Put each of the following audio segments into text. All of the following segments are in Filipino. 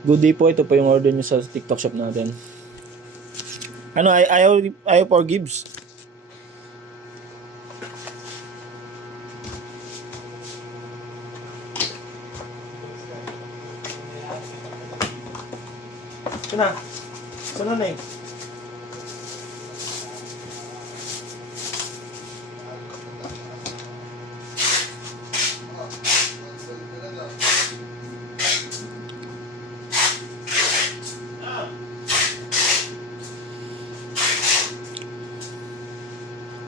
Good day po, ito po yung order nyo sa TikTok shop natin. Ano, ayaw for Gibbs? Sana na eh.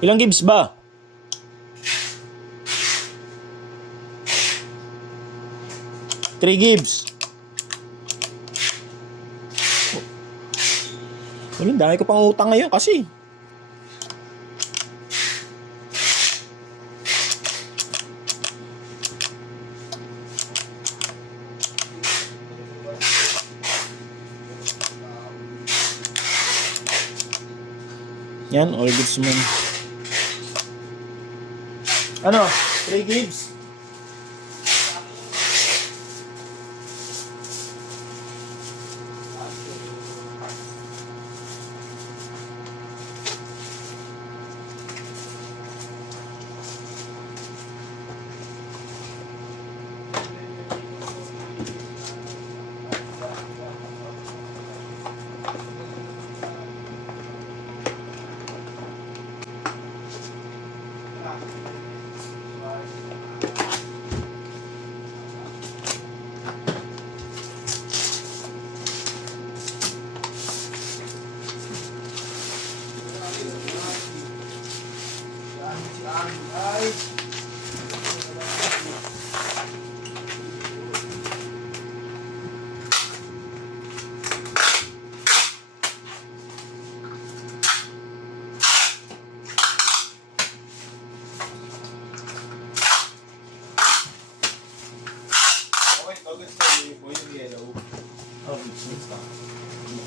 Ilang Gibbs ba? Three Gibbs. Ang dami ko pang utang ngayon kasi. Yan, all goods man. Ano? 3 Gibbs?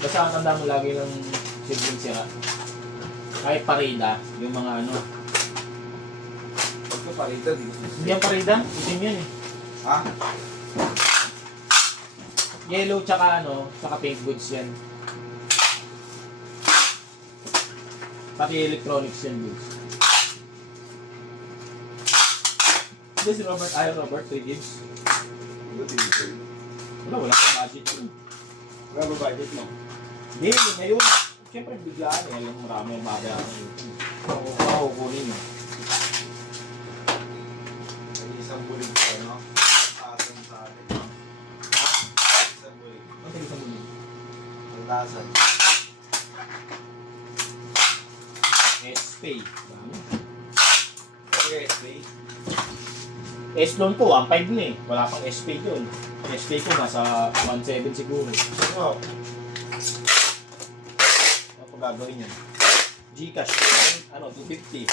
Basta ang tanda mo lagi ng sibling siya. Kahit parida, yung mga ano. Pagka parida, di ba? Hindi yan parida, itim yan eh. Ha? Yellow tsaka ano, tsaka pink goods yan. Pati electronics yan goods. Hindi si Robert, ayaw Robert, 3 Gibbs. Wala pa budget yun. Wala ba budget mo? Hindi, ngayon. Siyempre biglaan eh, yung marami ang babayaran yun. Makukunin yun. Ay, isang bulig ko, no? Atin sa atin, no? Isang bulig. Ang tagal sa muli. Ang lasan. S-Pay. Okay, S-Pay. S-Loan ko, 1.5 na eh. Wala pang S-Pay yun. S-Pay ko nasa 1.7 siguro. Oo. Ano pa gagawin yan? Gcash, ano, 250.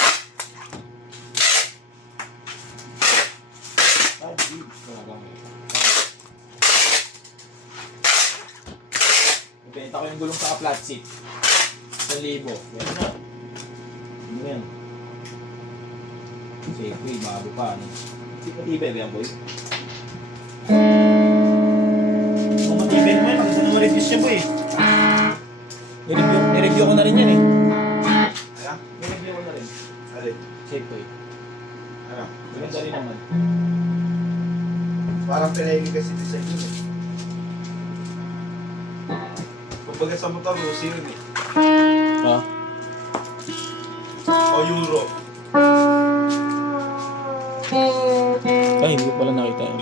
5 gigs ko na gamit. Ibenta ko yung gulong sa flat seat. 1,000. Yan na. Ano yan? Safeway, bago pa. Ano? Matibay ba yan, boy? Kung matibay naman, maganda na ma-reduce siya, boy. I-review ko na rin yan eh. Ano? I-review ko na rin. Alin? Safeway. Ano? Maganda rin naman. Parang pinahingin kasi design yun eh. Kumbaga sa motor, Lucy yun eh. Ha? O Euro. Ay, hindi ko pala nakita yun.